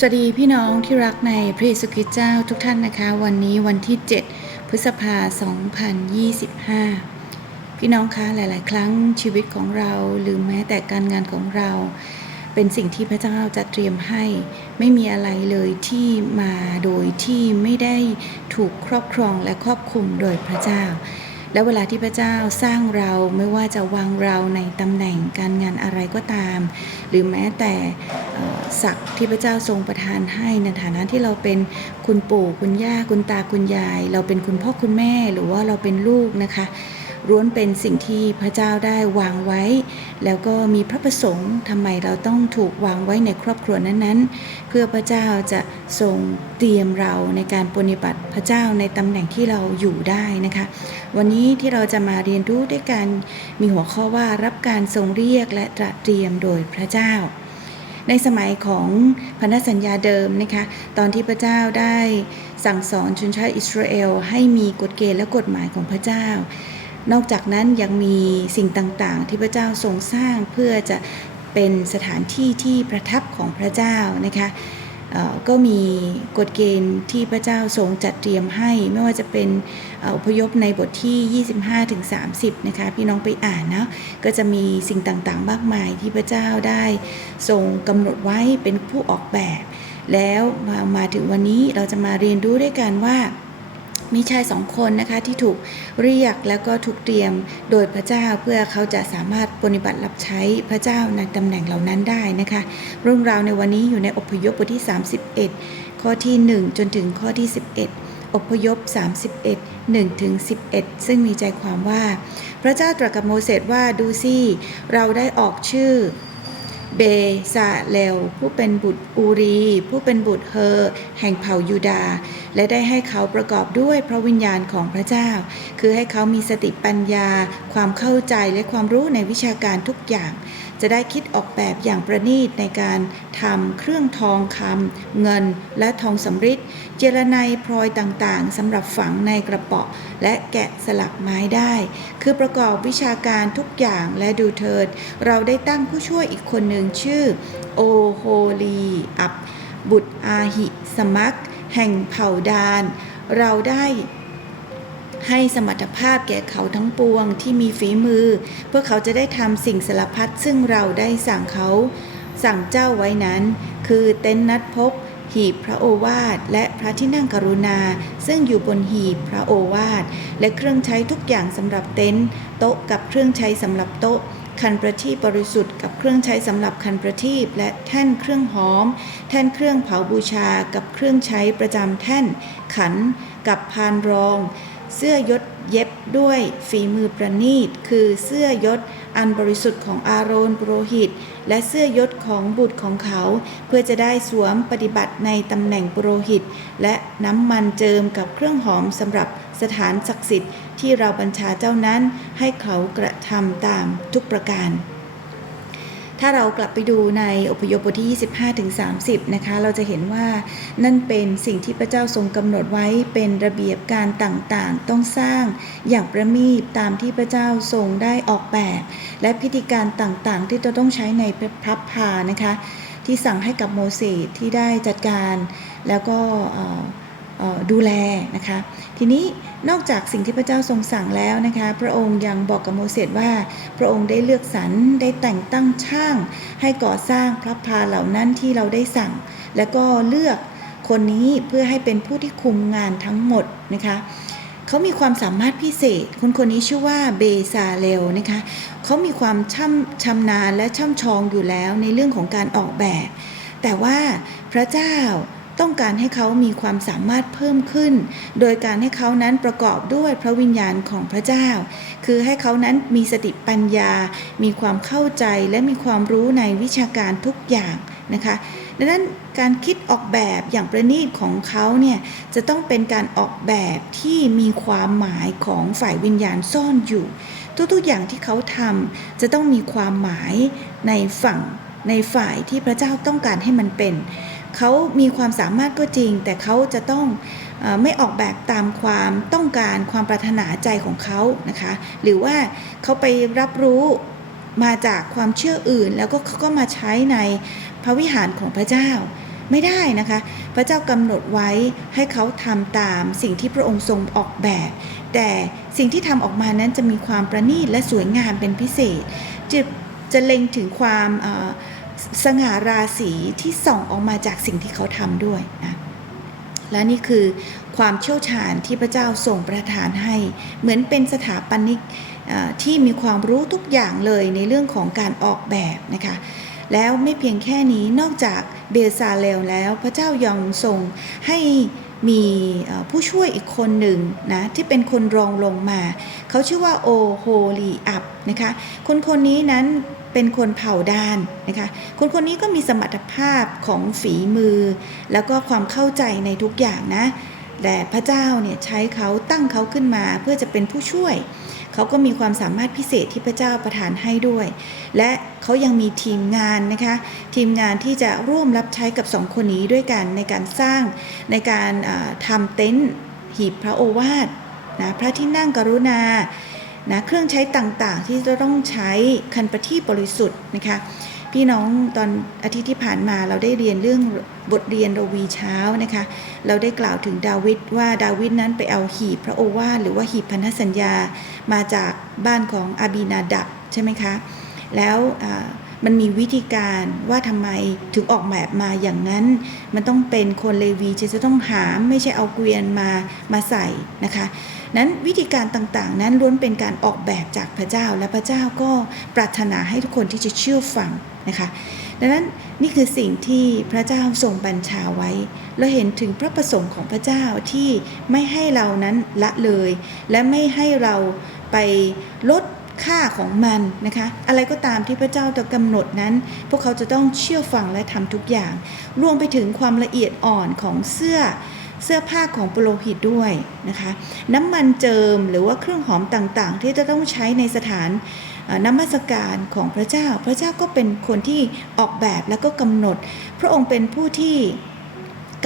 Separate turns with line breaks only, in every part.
สวัสดีพี่น้องที่รักในพระเยซูคริสต์เจ้าทุกท่านนะคะ วันนี้วันที่ 7 พฤษภา 2025 พี่น้องคะหลาย ๆ ครั้งชีวิตของเราหรือแม้แต่การงานของเรา เป็นสิ่งที่พระเจ้าจะเตรียมให้ไม่มีอะไรเลยที่มาโดยที่ไม่ได้ถูกครอบครองและครอบคุมโดยพระเจ้า และเวลาที่พระเจ้าสร้างเราไม่ว่าจะวางเราในตำแหน่งการงานอะไรก็ตาม หรือแม้แต่ศักดิ์ที่พระเจ้าทรงประทานให้ในฐานะที่เราเป็นคุณปู่คุณย่าคุณตาคุณยาย เราเป็นคุณพ่อคุณแม่หรือว่าเราเป็นลูกนะคะล้วนเป็นสิ่งที่พระเจ้าได้วางไว้ แล้วก็มีพระประสงค์ทำไมเราต้องถูกวางไว้ในครอบครัวนั้นๆ เพื่อพระเจ้าจะทรงเตรียมเราในการปฏิบัติพระเจ้าในตำแหน่งที่เราอยู่ได้นะคะ วันนี้ที่เราจะมาเรียนรู้ด้วยกันมีหัวข้อว่ารับการทรงเรียกและตระเตรียมโดยพระเจ้าในสมัยของพันธสัญญาเดิมนะคะตอนที่พระเจ้าได้สั่งสอนชนชาติอิสราเอลให้มีกฎเกณฑ์และกฎหมายของพระเจ้า นอกจากนั้นยังมีสิ่งต่างๆ ที่พระเจ้าทรงสร้างเพื่อจะเป็นสถานที่ที่ประทับของพระเจ้านะคะก็มีกฎเกณฑ์ที่พระเจ้าทรงจัดเตรียมให้ ไม่ว่าจะเป็นอพยพในบทที่ 25ถึง30นะคะพี่น้องไปอ่านนะก็จะมีสิ่งต่างๆ มากมายที่พระเจ้าได้ทรงกำหนดไว้เป็นผู้ออกแบบ แล้วมามาถึงวันนี้เราจะมาเรียนรู้ด้วยกันว่า มีชายสองคนนะคะที่ถูกเรียกแล้วก็ถูกเตรียมโดยพระเจ้าเพื่อเขาจะสามารถปฏิบัติรับใช้พระเจ้าในตำแหน่งเหล่านั้นได้นะคะ เรื่องราวในวันนี้อยู่ในอพยพบทที่ 31 ข้อที่ 1 จนถึงข้อที่ 11 อพยพ 31 1ถึง11 ซึ่งมีใจความว่า พระเจ้าตรัสกับโมเสสว่าดูสิเราได้ออกชื่อ เบซาเลวผู้เป็นบุตรอูรี ผู้เป็นบุตรเฮอแห่งเผ่ายูดา และได้ให้เขาประกอบด้วยพระวิญญาณของพระเจ้า คือให้เขามีสติปัญญา ความเข้าใจและความรู้ในวิชาการทุกอย่าง จะได้คิดออกแบบอย่างประณีตในการทำเครื่องทองคำเงิน และทองสำริดเจรไนยพลอยต่างๆสำหรับฝังในกระเป๋อและแกะสลักไม้ได้ คือประกอบวิชาการทุกอย่างและดูเถิด เราได้ตั้งผู้ช่วยอีกคนหนึ่งชื่อ โอโฮลีอับ บุตรอาหิสมัก แห่งเผ่าดาน เราได้ ให้สมรรถภาพแก่เขาทั้งปวงที่มีฝีมือ เพื่อเขาจะได้ทำสิ่งสารพัดซึ่งเราได้สั่งเขา สั่งเจ้าไว้นั้น คือเต็นท์นัดพบ หีบพระโอวาท และพระที่นั่งกรุณา ซึ่งอยู่บนหีบพระโอวาท และเครื่องใช้ทุกอย่างสำหรับเต็นโต๊ะกับเครื่องใช้สำหรับโต๊ะคันประทีปบริสุทธิ์กับเครื่องใช้สำหรับคันประทีปและแท่นเครื่องหอม แท่นเครื่องเผาบูชากับเครื่องใช้ประจำแท่น ขันกับพานรอง เสื้อยศเย็บด้วยฝีมือประณีต คือเสื้อยศอันบริสุทธิ์ของอาโรนปุโรหิต และเสื้อยศของบุตรของเขา เพื่อจะได้สวมปฏิบัติในตำแหน่งปุโรหิต และน้ำมันเจิมกับเครื่องหอมสำหรับสถานศักดิ์สิทธิ์ที่เราบัญชาเจ้านั้นให้เขากระทำตามทุกประการ ถ้าเรากลับไปดูในอพยพบทที่ 25ถึง30นะคะ เราจะเห็นว่านั่นเป็นสิ่งที่พระเจ้าทรงกำหนดไว้เป็นระเบียบการต่างๆ ต้องสร้างอย่างประณีตตามที่พระเจ้าทรงได้ออกแบบ และพิธีการต่างๆ ที่จะต้องใช้ในพระพานะคะ ที่สั่งให้กับโมเสสที่ได้จัดการแล้วก็ ดูแลนะคะ ทีนี้นอกจากสิ่งที่พระเจ้าทรงสั่งแล้วนะคะ พระองค์ยังบอกกับโมเสสว่า พระองค์ได้เลือกสรรได้แต่งตั้งช่าง ให้ก่อสร้างพระพาเหล่านั้นที่เราได้สั่ง แล้วก็เลือกคนนี้เพื่อให้เป็นผู้ที่คุมงานทั้งหมดนะคะเขามีความสามารถพิเศษ คนคนนี้ชื่อว่าเบซาเลวนะคะเขามีความช่ำชำนาญและช่ำชองอยู่แล้วในเรื่องของการออกแบบ แต่ว่าพระเจ้า ต้องการให้เขามีความสามารถเพิ่มขึ้น โดยการให้เขานั้นประกอบด้วยพระวิญญาณของพระเจ้า คือให้เขานั้นมีสติปัญญา มีความเข้าใจและมีความรู้ในวิชาการทุกอย่างนะคะดังนั้นการคิดออกแบบอย่างประณีตของเขาเนี่ยจะต้องเป็นการออกแบบที่มีความหมายของฝ่ายวิญญาณซ่อนอยู่ ทุกๆอย่างที่เขาทำจะต้องมีความหมายในฝั่งในฝ่ายที่พระเจ้าต้องการให้มันเป็น เขามีความสามารถก็จริง แต่เขาจะต้องไม่ออกแบบตามความต้องการความปรารถนาใจของเขานะคะ หรือว่าเขาไปรับรู้มาจากความเชื่ออื่น แล้วก็เขาก็มาใช้ในพระวิหารของพระเจ้าไม่ได้นะคะ พระเจ้ากำหนดไว้ให้เขาทำตามสิ่งที่พระองค์ทรงออกแบบ แต่สิ่งที่ทำออกมานั้นจะมีความประณีตและสวยงามเป็นพิเศษจะจะเล็งถึงความอ สง่าราศีที่ส่องออกมาจากสิ่งที่เขาทำด้วยนะและนี่คือความเชี่ยวชาญที่พระเจ้าทรงประทานให้ เหมือนเป็นสถาปนิกที่มีความรู้ทุกอย่างเลยในเรื่องของการออกแบบนะคะ แล้วไม่เพียงแค่นี้นอกจากเบซาเลลแล้ว พระเจ้ายังทรงให้มีผู้ช่วยอีกคนหนึ่งนะที่เป็นคนรองลงมา เขาชื่อว่าโอโฮลีอับนะคะ คนคนนี้นั้น เป็นคนเผ่าดานนะคะคนคนนี้ก็มีสมรรถภาพของฝีมือ แล้วก็ความเข้าใจในทุกอย่างนะแต่พระเจ้าเนี่ยใช้เขาตั้งเขาขึ้นมาเพื่อจะเป็นผู้ช่วย เขาก็มีความสามารถพิเศษที่พระเจ้าประทานให้ด้วย และเขายังมีทีมงานนะคะ ทีมงานที่จะร่วมรับใช้กับสองคนนี้ด้วยกันในการสร้างในการทำเต็นท์หีบพระโอวาทนะพระที่นั่งกรุณา นะเครื่องใช้ต่างๆ ที่จะต้องใช้คันประทีบริสุทธิ์นะคะพี่น้องตอนอาทิตย์ที่ผ่านมาเราได้เรียนเรื่องบทเรียนรวีเช้านะคะ เราได้กล่าวถึงดาวิดว่าดาวิดนั้นไปเอาหีบพระโอวาทหรือว่าหีบพันธสัญญามาจากบ้านของอาบีนาดับใช่ไหมคะ แล้วอ มันมีวิธีการว่าทำไมถึงออกแบบมาอย่างนั้น มันต้องเป็นคนเลวีจะจะต้องหามไม่ใช่เอาเกวียนมามาใส่นะคะ นั้นวิธีการต่างๆ นั้นล้วนเป็นการออกแบบจากพระเจ้าและพระเจ้าก็ปรารถนาให้ทุกคนที่จะเชื่อฟังนะคะดังนั้นนี่คือสิ่งที่พระเจ้าทรงบัญชาไว้ เราเห็นถึงพระประสงค์ของพระเจ้าที่ไม่ให้เรานั้นละเลย และไม่ให้เราไปลด ค่าของมันนะคะ อะไรก็ตามที่พระเจ้าจะกำหนดนั้น พวกเขาจะต้องเชื่อฟังและทำทุกอย่าง รวมไปถึงความละเอียดอ่อนของเสื้อเสื้อผ้าของปุโรหิตด้วยนะคะ น้ำมันเจิมหรือว่าเครื่องหอมต่างๆ ที่จะต้องใช้ในสถานเอ่อนมัสการของพระเจ้า พระเจ้าก็เป็นคนที่ออกแบบแล้วก็กำหนด พระองค์เป็นผู้ที่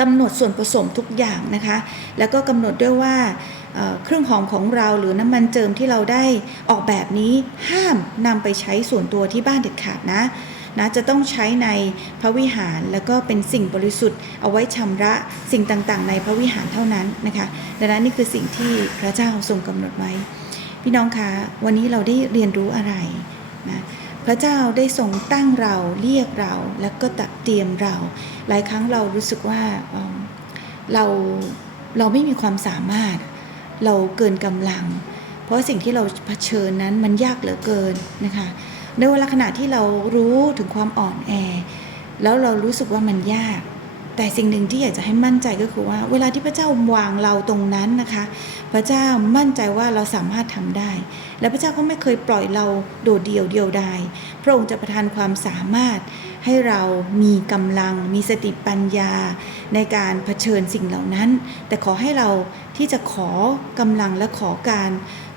กำหนดส่วนผสมทุกอย่างนะคะ แล้วก็กำหนดด้วยว่า เครื่องหอมของเราหรือน้ำมันเจิมที่เราได้ออกแบบนี้ห้ามนำไปใช้ส่วนตัวที่บ้านเด็ดขาดนะนะจะต้องใช้ในพระวิหารแล้วก็เป็นสิ่งบริสุทธิ์ เอาไว้ชำระสิ่งต่างๆ ในพระวิหารเท่านั้นนะคะดังนั้นนี่คือสิ่งที่พระเจ้าทรงกำหนดไว้ พี่น้องคะวันนี้เราได้เรียนรู้อะไรนะพระเจ้าได้ทรงตั้งเราเรียกเราแล้วก็ตัดเตรียมเรา หลายครั้งเรารู้สึกว่าเอิ่มเราเราไม่มีความสามารถ เราเกินกำลัง เพราะสิ่งที่เราเผชิญนั้นมันยากเหลือเกินนะคะในเวลาขณะที่เรารู้ถึงความอ่อนแอ แล้วเรารู้สึกว่ามันยาก แต่สิ่งหนึ่งที่อยากจะให้มั่นใจก็คือว่า เวลาที่พระเจ้าวางเราตรงนั้นนะคะ พระเจ้ามั่นใจว่าเราสามารถทำได้ และพระเจ้าก็ไม่เคยปล่อยเราโดดเดี่ยวเดียวดายพระองค์จะประทานความสามารถให้เรามีกำลังมีสติปัญญาในการเผชิญสิ่งเหล่านั้น แต่ขอให้เรา ที่จะขอกำลังและขอการ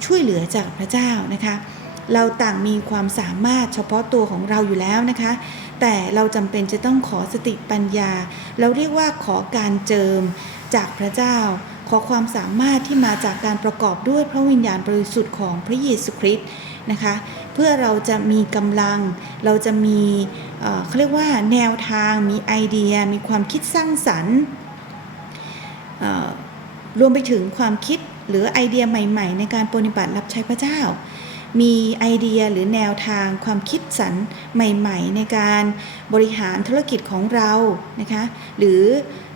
ช่วยเหลือจากพระเจ้านะคะ เราต่างมีความสามารถเฉพาะตัวของเราอยู่แล้วนะคะ แต่เราจำเป็นจะต้องขอสติปัญญา เราเรียกว่าขอการเจิมจากพระเจ้า ขอความสามารถที่มาจากการประกอบด้วยพระวิญญาณบริสุทธิ์ของพระเยซูคริสต์นะคะ เพื่อเราจะมีกำลัง เราจะมีเขาเรียกว่าแนวทางมีไอเดีย มีความคิดสร้างสรรค์ รวมไปถึงความคิดหรือไอเดียใหม่ๆ ในการปฏิบัติรับใช้พระเจ้า มีไอเดียหรือแนวทางความคิดสรรใหม่ ๆ ในการบริหารธุรกิจของเรานะคะหรือ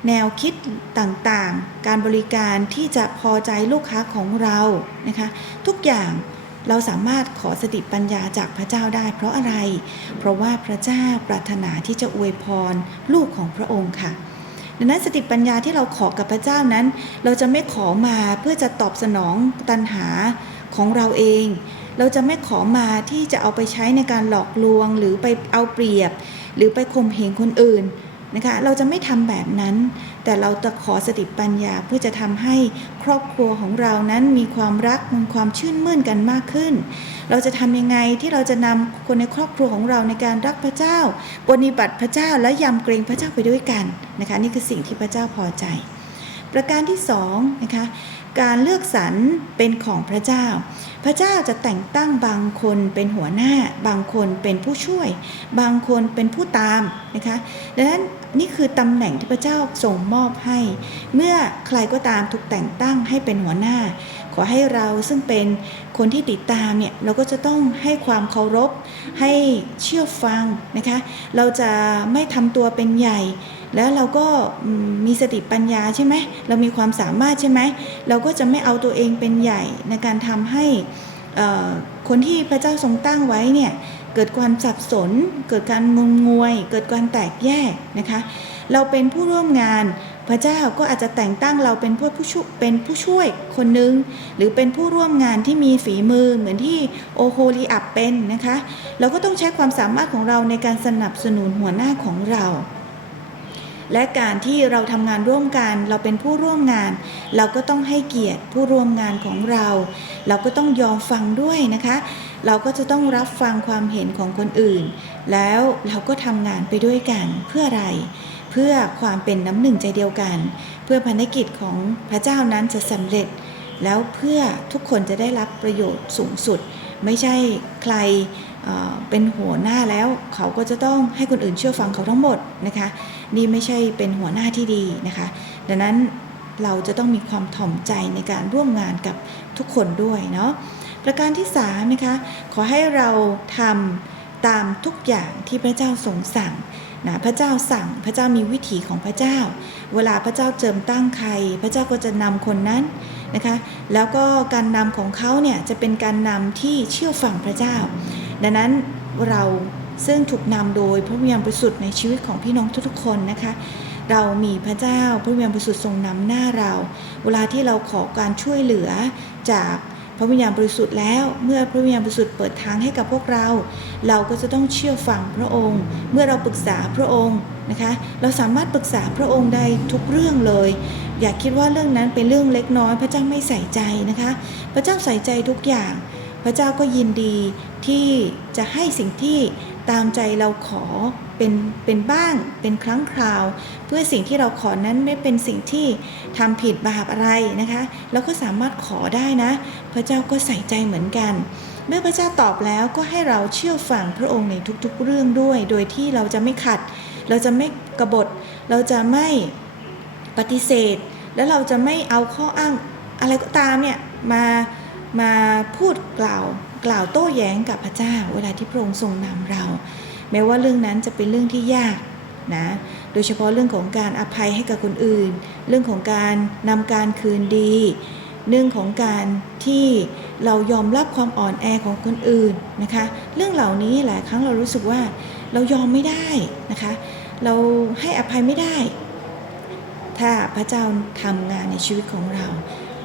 แนวคิดต่างๆ การบริการที่จะพอใจลูกค้าของเรานะคะทุกอย่างเราสามารถขอสติปัญญาจากพระเจ้าได้ เพราะอะไร เพราะว่าพระเจ้าปรารถนาที่จะอวยพรลูกของพระองค์ค่ะ ดังนั้นสติปัญญาที่เราขอกับพระเจ้านั้น เราจะไม่ขอมาเพื่อจะตอบสนองตัณหาของเราเอง เราจะไม่ขอมาที่จะเอาไปใช้ในการหลอกลวง หรือไปเอาเปรียบ หรือไปข่มเหงคนอื่น นะคะเราจะไม่ทำแบบนั้น แต่เราจะขอสติปัญญาเพื่อจะทำให้ครอบครัวของเรานั้นมีความรักมีความชื่นมื่นกันมากขึ้น เราจะทำยังไงที่เราจะนำคนในครอบครัวของเราในการรักพระเจ้าปฏิบัติพระเจ้าและยำเกรงพระเจ้าไปด้วยกันนะคะนี่คือสิ่งที่พระเจ้าพอใจ ประการที่สองนะคะการเลือกสรรเป็นของพระเจ้า ระเจ้าจะแต่งตั้งบางคนเป็นหัวหน้า บางคนเป็นผู้ช่วย บางคนเป็นผู้ตามนะคะดังนั้นนี่คือตำแหน่งที่พระเจ้าทรงมอบให้ เมื่อใครก็ตามถูกแต่งตั้งให้เป็นหัวหน้า ขอให้เราซึ่งเป็นคนที่ติดตามเนี่ยเราก็จะต้องให้ความเคารพ ให้เชื่อฟังนะคะ เราจะไม่ทำตัวเป็นใหญ่ แล้วเราก็มีสติปัญญาใช่ไหมเรามีความสามารถใช่ไหมเราก็จะไม่เอาตัวเองเป็นใหญ่ในการทำให้คนที่พระเจ้าทรงตั้งไว้เนี่ยเกิดความสับสน เกิดการงมงวย เกิดการแตกแยกนะคะ เราเป็นผู้ร่วมงานพระเจ้าก็อาจจะแต่งตั้งเราเป็นผู้ผู้ช่วยเป็นผู้ช่วยคนหนึ่งหรือเป็นผู้ร่วมงานที่มีฝีมือเหมือนที่โอโฮลีอับเป็นนะคะ เราก็ต้องใช้ความสามารถของเราในการสนับสนุนหัวหน้าของเรา และการที่เราทำงานร่วมกัน เราเป็นผู้ร่วมงาน เราก็ต้องให้เกียรติผู้ร่วมงานของเรา เราก็ต้องยอมฟังด้วยนะคะ เราก็จะต้องรับฟังความเห็นของคนอื่น แล้วเราก็ทำงานไปด้วยกันเพื่ออะไร เพื่อความเป็นน้ำหนึ่งใจเดียวกัน เพื่อภารกิจของพระเจ้านั้นจะสำเร็จ แล้วเพื่อทุกคนจะได้รับประโยชน์สูงสุด ไม่ใช่ใคร เเป็นหัวหน้าแล้วเขาก็จะต้องให้คนอื่นเชื่อฟังเขาทั้งหมดนะคะนี่ไม่ใช่เป็นหัวหน้าที่ดีนะคะ ดังนั้นเราจะต้องมีความถ่อมใจในการร่วมงานกับทุกคนด้วยเนาะประการที่สามนะคะขอให้เราทำตามทุกอย่างที่พระเจ้าทรงสั่งนะพระเจ้าสั่งพระเจ้ามีวิถีของพระเจ้า เวลาพระเจ้าเจิมตั้งใคร พระเจ้าก็จะนำคนนั้นนะคะ แล้วก็การนำของเขาเนี่ยจะเป็นการนำที่เชื่อฟังพระเจ้า ดังนั้นเราซึ่งถูกนำโดยพระวิญญาณบริสุทธิ์ในชีวิตของพี่น้องทุกๆคนนะคะ เรามีพระเจ้าพระวิญญาณบริสุทธิ์ทรงนำหน้าเรา เวลาที่เราขอการช่วยเหลือจากพระวิญญาณบริสุทธิ์แล้ว เมื่อพระวิญญาณบริสุทธิ์เปิดทางให้กับพวกเรา เราก็จะต้องเชื่อฟังพระองค์ เมื่อเราปรึกษาพระองค์นะคะ เราสามารถปรึกษาพระองค์ได้ทุกเรื่องเลย อย่าคิดว่าเรื่องนั้นเป็นเรื่องเล็กน้อย พระเจ้าไม่ใส่ใจนะคะ พระเจ้าใส่ใจทุกอย่าง ระเจ้าก็ยินดีที่จะให้สิ่งที่ตามใจเราขอเป็นเป็นบ้างเป็นครั้งคราว เพื่อสิ่งที่เราขอนั้นไม่เป็นสิ่งที่ทำผิดบาปอะไรนะคะเราก็สามารถขอได้นะ พระเจ้าก็ใส่ใจเหมือนกัน เมื่อพระเจ้าตอบแล้วก็ให้เราเชื่อฟังพระองค์ในทุกๆเรื่องด้วย โดยที่เราจะไม่ขัด เราจะไม่กบฏ เราจะไม่ปฏิเสธ แล้วเราจะไม่เอาข้ออ้างอะไรก็ตามเนี่ยมา มาพูดกล่าวกล่าวโต้แย้งกับพระเจ้า เวลาที่พระองค์ทรงนำเรา แม้ว่าเรื่องนั้นจะเป็นเรื่องที่ยากนะโดยเฉพาะเรื่องของการอภัยให้กับคนอื่น เรื่องของการนำการคืนดี เรื่องของการที่เรายอมรับความอ่อนแอของคนอื่นนะคะ เรื่องเหล่านี้หลายครั้งเรารู้สึกว่าเรายอมไม่ได้นะคะ เราให้อภัยไม่ได้ ถ้าพระเจ้าทำงานในชีวิตของเรา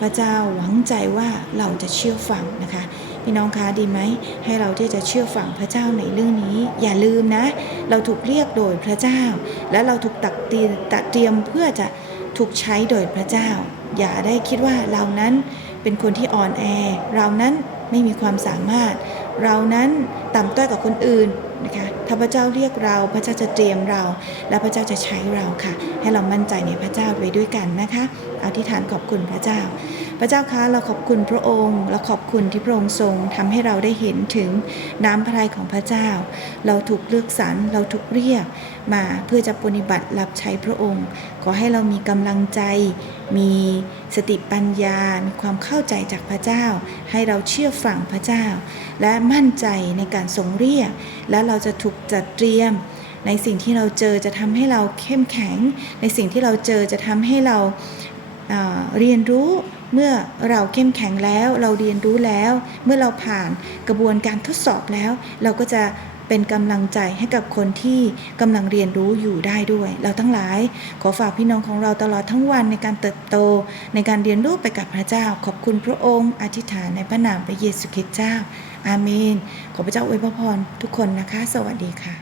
พระเจ้าหวังใจว่าเราจะเชื่อฟังนะคะพี่น้องคะดีไหมให้เราที่จะเชื่อฟังพระเจ้าในเรื่องนี้ อย่าลืมนะ เราถูกเรียกโดยพระเจ้า และเราถูกตักเตรียมตักเตรียมเพื่อจะถูกใช้โดยพระเจ้า อย่าได้คิดว่าเรานั้นเป็นคนที่อ่อนแอ เรานั้นไม่มีความสามารถ เรานั้นต่ำต้อยกว่าคนอื่นนะคะถ้าพระเจ้าเรียกเราพระเจ้าจะเตรียมเรา และพระเจ้าจะใช้เราค่ะ ให้เรามั่นใจในพระเจ้าไปด้วยกันนะคะอธิษฐานขอบคุณพระเจ้า พระเจ้าคะเราขอบคุณพระองค์และขอบคุณที่พระองค์ทรงทำให้เราได้เห็นถึงน้ำพระทัยของพระเจ้า เราถูกเลือกสรรเราถูกเรียกมาเพื่อจะปฏิบัติรับใช้พระองค์ ขอให้เรามีกำลังใจ มีสติปัญญา มีความเข้าใจจากพระเจ้า ให้เราเชื่อฟังพระเจ้า และมั่นใจในการทรงเรียก และเราจะถูกจัดเตรียมในสิ่งที่เราเจอจะทำให้เราเข้มแข็ง ในสิ่งที่เราเจอจะทำให้เรา เรียนรู้เมื่อเราเข้มแข็งแล้ว เราเรียนรู้แล้ว เมื่อเราผ่านกระบวนการทดสอบแล้ว เราก็จะเป็นกำลังใจให้กับคนที่กำลังเรียนรู้อยู่ได้ด้วย เราทั้งหลายขอฝากพี่น้องของเราตลอดทั้งวันในการเติบโต ในการเรียนรู้ไปกับพระเจ้า ขอบคุณพระองค์ อธิษฐานในพระนามพระเยซูคริสต์เจ้า อาเมน ขอพระเจ้าอวยพรทุกคนนะคะ สวัสดีค่ะ